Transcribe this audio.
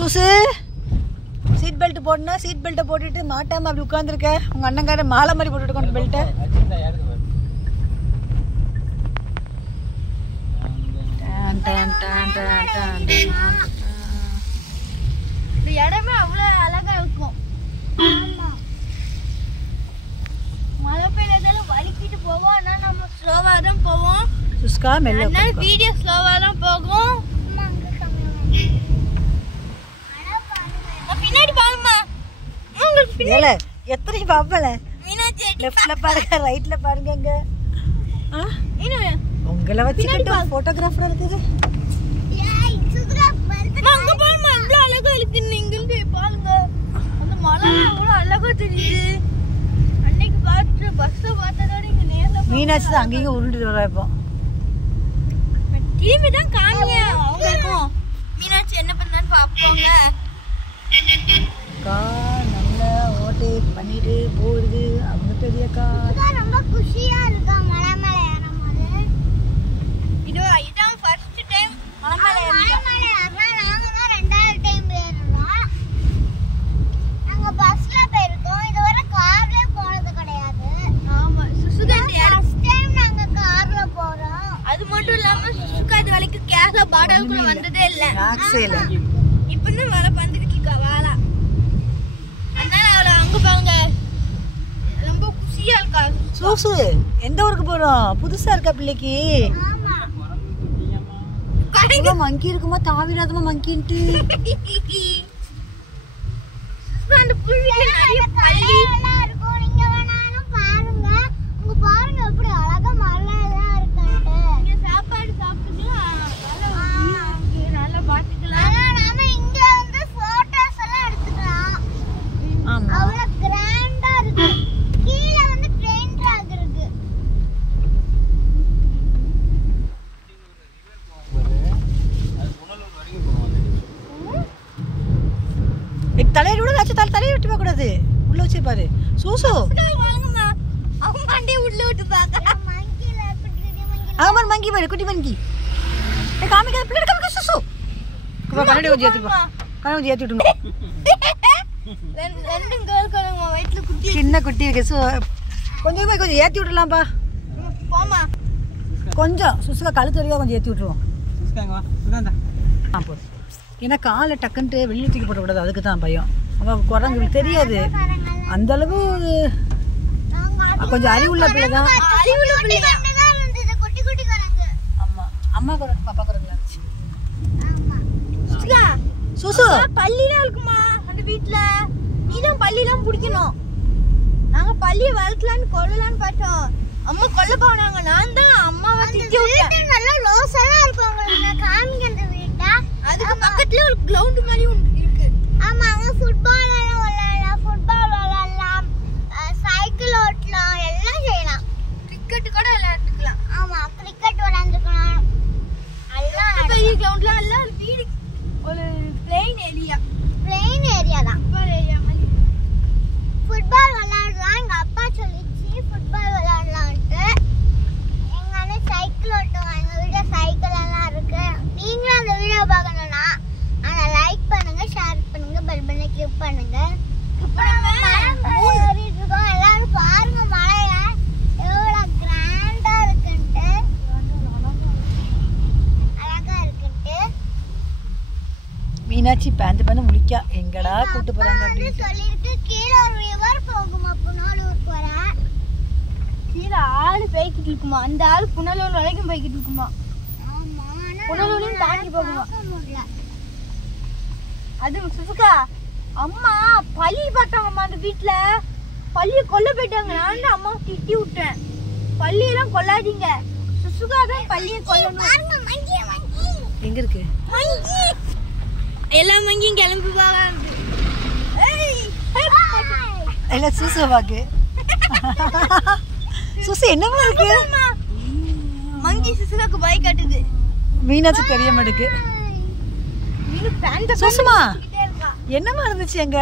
சூசு seat belt போடனா seat பெல்ட்டை போட்டுட்டு மாட்டாம அப்படி உட்காந்துருக்க. உங்க அண்ணங்கார மாலை மாதிரி போட்டுட்டு பெல்ட்டை. இந்த இடமே அவ்வளவு அழகா இருக்கும். மழை பெய்யறதால வலிக்கிட்டு போவோம். ஆனா நம்ம ஸ்லோவா தான் போவோம். சுஸ்கா மெல்ல அதனால வீடியோ ஸ்லோவா தான் போகும். பின்னாடி பாருமா. உங்களுக்கு பின்னாடி எத்தனை பாப்பல மீனாட்சி லெஃப்ட்ல பாருங்க ரைட்ல பாருங்க. உங்களை வச்சுக்கிட்டு போட்டோகிராஃபரா இருக்குது. அங்க பாருமா இவ்வளவு அழகா இருக்கு. நீங்க பாருங்க அந்த மலை எவ்வளவு அழகா தெரியுது. அன்னைக்கு பார்த்து பஸ் பார்த்ததோட இங்க நேர்ல மீனாட்சி தான் அங்கேயும் உருண்டு வரா. இப்போ திரும்பி தான் காமிங்க அவங்களுக்கும் மீனாட்சி என்ன பண்ணான்னு பாப்போங்க. கார் நல்லா ஓவர்டேக் பண்ணிட்டு போகுது. அவங்க பெரிய கார் ரொம்ப குஷியா இருக்கா. மலை மேல ஏறும்போது இதான் ஃபர்ஸ்ட் டைம் மலை மேல ஏறனா. நாங்க தான் ரெண்டாவது டைம் ஏறறோம். நாங்க பஸ்ல போயிருக்கோம். இதுவரை கார்ல போனது கிடையாது. ஆமா சுசுகாண்டி ஃபர்ஸ்ட் டைம் நாங்க கார்ல போறோம். அது மட்டும் இல்லாம சுசுகாண்டி வரைக்கும் கேரளா பார்டருக்குள்ள வந்ததே இல்ல. ஆக்சேல இப்பதான் மழை வந்துகிட்டு இருக்கா வாளா. அதனால அவளை அங்க பாருங்க ரொம்ப குஷியா இருக்கா. சூசு எந்த ஊருக்கு போறோம்? புதுசா இருக்கா பிள்ளைக்கு. மங்கி இருக்குமா தாவிராதமா மங்கின்ட்டு. அந்த புல்வெளியில நிறைய பள்ளி எல்லாம் இருக்கும். நீங்க வேணாலும் பாருங்க. உங்க பாருங்க எப்படி அழகா மலை எல்லாம் இருக்குன்ட்டு. இங்க சாப்பாடு சாப்பிட்டுக்கலாம். நல்லா பாத்துக்கலாம். நாம இங்க வந்து போட்டோஸ் எல்லாம் எடுத்துக்கலாம். ஆமா அவ்வளவு கிராண்டா இருக்கு. கீழ வந்து ட்ரெயின் ட்ராக் இருக்கு. தலையை விட தலையை விட்டு பார்க்க கூடாது. உள்ள வச்சு பாரு சூசு. அம்மாண்டே உள்ள விட்டு பாக்க. மங்கில ஆமா மங்கி பாரு குட்டி மங்கி. காமிக்க பிள்ளை காமிக்க சூசு. கண்ணாடி கொஞ்சம் ஏத்திப்பா. கண்ணாடி கொஞ்சம் ஏத்தி விட்டுங்க. ரெண்டு கேர்ள் கலங்க வயித்துல குட்டி சின்ன குட்டி இருக்கு. கொஞ்சம் ஏத்தி விடலாம்ப்பா. போமா கொஞ்சம் சுசுகா கழுத்து வரைக்கும் கொஞ்சம் ஏற்றி விட்டுருவோம். போதும். ஏன்னா காலை டக்குன்ட்டு வெளியே தூக்கி போட கூடாது. அதுக்கு தான் பயம். அவன் குரங்கு தெரியாது அந்த அளவு. கொஞ்சம் அறிவுள்ள பிள்ளை தான். ஆமா அம்மா குரங்கு பாப்பா குரங்கு சூசு. பள்ளிலாம் இருக்குமா அந்த வீட்டுல? நீதான் பள்ளிலாம் பிடிக்கணும். நாங்க பள்ளியை வளர்க்கலான்னு கொள்ளலான்னு பார்த்தோம். அம்மா கொல்ல போனாங்க. நான் தான் அம்மாவை திட்டி விட்டேன். நல்லா லோஸா இருப்பாங்க. நான் காமிக்கிற வீட்டா அதுக்கு பக்கத்துல ஒரு கிரவுண்ட் மாதிரி இருக்கு. ஆமா அங்க ஃபுட்பால் எல்லாம் விளையாடலாம். ஃபுட்பால் விளையாடலாம். சைக்கிள் ஓட்டலாம். எல்லாம் செய்யலாம். கிரிக்கெட் கூட விளையாண்டுக்கலாம். ஆமா கிரிக்கெட் விளையாண்டுக்கலாம். எல்லாம் பெரிய கிரவுண்ட்லாம் இல்ல. வீடு ஒரு பிளேன் ஏரியா. பிளேன் ஏரியா தான். ஃபுட்பால் ஏரியா மாதிரி. ஃபுட்பால் விளையாடலாம். எங்க அப்பா சொல்லிச்சு ஃபுட்பால் விளையாடலான்ட்டு. எங்க அண்ணன் சைக்கிள் ஓட்டுவாங்க. எங்க வீட்டுல சைக்கிள் எல்லாம் இருக்கு. நீங்களும் அந்த வீடியோ பார்க்கணும்னா அதை லைக் பண்ணுங்க, ஷேர் பண்ணுங்க, பெல் பட்டனை கிளிக் பண்ணுங்க. எல்லாரும் பாருங்க மலைய எவ்வளவு கிராண்டா இருக்குன்ட்டு, அழகா இருக்குன்ட்டு. மீனாட்சி பேண்ட் பண்ண முடிக்கா எங்கடா கூட்டு போறாங்க அப்படின்னு சொல்லிட்டு கீழே ஒரு ரிவர் போகுமா. புனலூர் போறேன். கீழே ஆளு போய்கிட்டு இருக்குமா. அந்த ஆளு புனலூர் வரைக்கும் போய்கிட்டு இருக்குமா. புனலூரையும் தாண்டி போகுமா. அது சுசுகா அம்மா பள்ளி பார்த்தாங்கம்மா. அந்த வீட்டுல பள்ளியை கொல்ல போயிட்டாங்க. நான் தான் அம்மா திட்டி விட்டேன். பள்ளியெல்லாம் கொல்லாதீங்க. சுசுகா தான் பள்ளியை கொல்லணும். எங்க இருக்கு மங்கி எல்லா மங்கியும் கிளம்பி போகாது. இல்ல சூசு பாக்கு. சூசு என்னமா இருக்கு? மங்கி சுசுகாக்கு பை காட்டுது. மீனாட்சி தெரிய மாட்டுக்கு. சூசுமா என்னமா இருந்துச்சு எங்க?